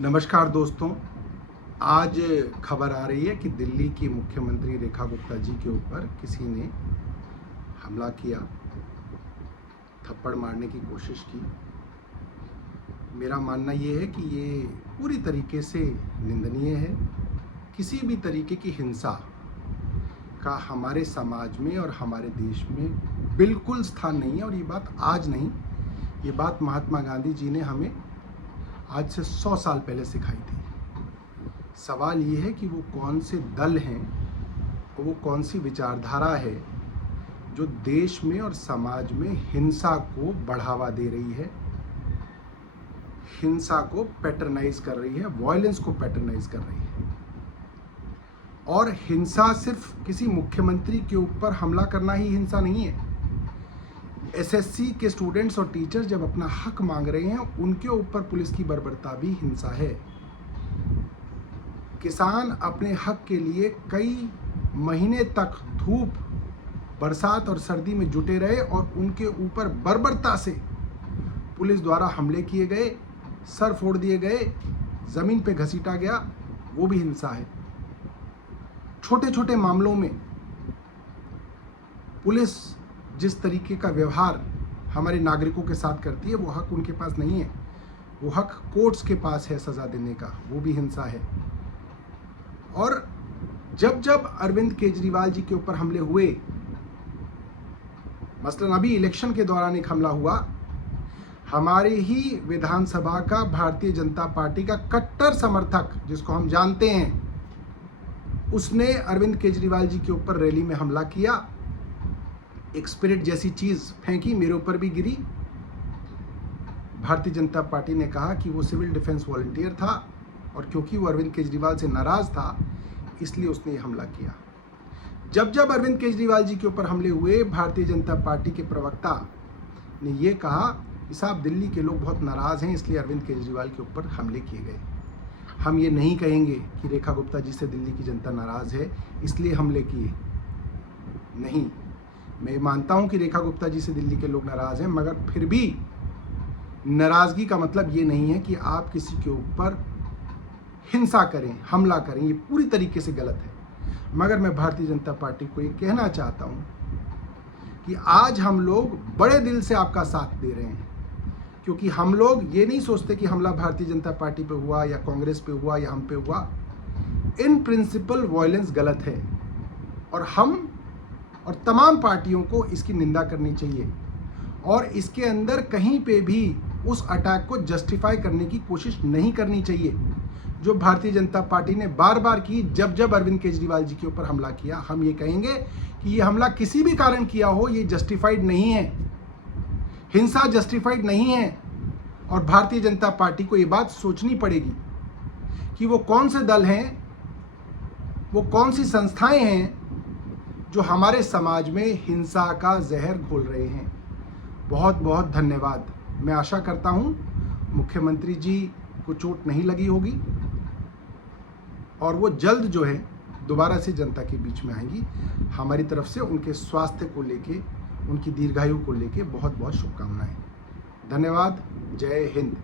नमस्कार दोस्तों। आज खबर आ रही है कि दिल्ली की मुख्यमंत्री रेखा गुप्ता जी के ऊपर किसी ने हमला किया, थप्पड़ मारने की कोशिश की। मेरा मानना ये है कि ये पूरी तरीके से निंदनीय है। किसी भी तरीके की हिंसा का हमारे समाज में और हमारे देश में बिल्कुल स्थान नहीं है। और ये बात आज नहीं, ये बात महात्मा गांधी जी ने हमें आज से 100 साल पहले सिखाई थी। सवाल ये है कि वो कौन से दल हैं, वो कौन सी विचारधारा है जो देश में और समाज में हिंसा को बढ़ावा दे रही है, हिंसा को पैटर्नाइज कर रही है, वायलेंस को पैटर्नाइज कर रही है। और हिंसा सिर्फ किसी मुख्यमंत्री के ऊपर हमला करना ही हिंसा नहीं है। एसएससी के स्टूडेंट्स और टीचर्स जब अपना हक मांग रहे हैं, उनके ऊपर पुलिस की बर्बरता भी हिंसा है। किसान अपने हक के लिए कई महीने तक धूप, बरसात और सर्दी में जुटे रहे और उनके ऊपर बर्बरता से पुलिस द्वारा हमले किए गए, सर फोड़ दिए गए, जमीन पे घसीटा गया, वो भी हिंसा है। छोटे छोटे मामलों में पुलिस जिस तरीके का व्यवहार हमारे नागरिकों के साथ करती है, वो हक उनके पास नहीं है। वो हक कोर्ट्स के पास है सजा देने का, वो भी हिंसा है। और जब जब अरविंद केजरीवाल जी के ऊपर हमले हुए, मसलन अभी इलेक्शन के दौरान एक हमला हुआ, हमारे ही विधानसभा का भारतीय जनता पार्टी का कट्टर समर्थक, जिसको हम जानते हैं, उसने अरविंद केजरीवाल जी के ऊपर रैली में हमला किया। एक स्पिरिट जैसी चीज फेंकी, मेरे ऊपर भी गिरी। भारतीय जनता पार्टी ने कहा कि वो सिविल डिफेंस वॉलंटियर था और क्योंकि वो अरविंद केजरीवाल से नाराज था, इसलिए उसने ये हमला किया। जब जब अरविंद केजरीवाल जी के ऊपर हमले हुए, भारतीय जनता पार्टी के प्रवक्ता ने ये कहा कि साहब, दिल्ली के लोग बहुत नाराज हैं, इसलिए अरविंद केजरीवाल के ऊपर हमले किए गए। हम ये नहीं कहेंगे कि रेखा गुप्ता जी से दिल्ली की जनता नाराज है इसलिए हमले किए, नहीं। मैं मानता हूं कि रेखा गुप्ता जी से दिल्ली के लोग नाराज हैं, मगर फिर भी नाराजगी का मतलब ये नहीं है कि आप किसी के ऊपर हिंसा करें, हमला करें। ये पूरी तरीके से गलत है। मगर मैं भारतीय जनता पार्टी को ये कहना चाहता हूं कि आज हम लोग बड़े दिल से आपका साथ दे रहे हैं, क्योंकि हम लोग ये नहीं सोचते कि हमला भारतीय जनता पार्टी पे हुआ या कांग्रेस पे हुआ या हम पे हुआ। इन प्रिंसिपल वायलेंस गलत है और हम और तमाम पार्टियों को इसकी निंदा करनी चाहिए और इसके अंदर कहीं पे भी उस अटैक को जस्टिफाई करने की कोशिश नहीं करनी चाहिए जो भारतीय जनता पार्टी ने बार बार की। जब जब अरविंद केजरीवाल जी के ऊपर हमला किया, हम ये कहेंगे कि ये हमला किसी भी कारण किया हो, ये जस्टिफाइड नहीं है, हिंसा जस्टिफाइड नहीं है। और भारतीय जनता पार्टी को ये बात सोचनी पड़ेगी कि वो कौन से दल हैं, वो कौन सी संस्थाएं हैं जो हमारे समाज में हिंसा का जहर घोल रहे हैं। बहुत बहुत धन्यवाद। मैं आशा करता हूं मुख्यमंत्री जी को चोट नहीं लगी होगी और वो जल्द जो है दोबारा से जनता के बीच में आएंगी। हमारी तरफ से उनके स्वास्थ्य को लेके, उनकी दीर्घायु को लेके बहुत बहुत शुभकामनाएं। धन्यवाद। जय हिंद।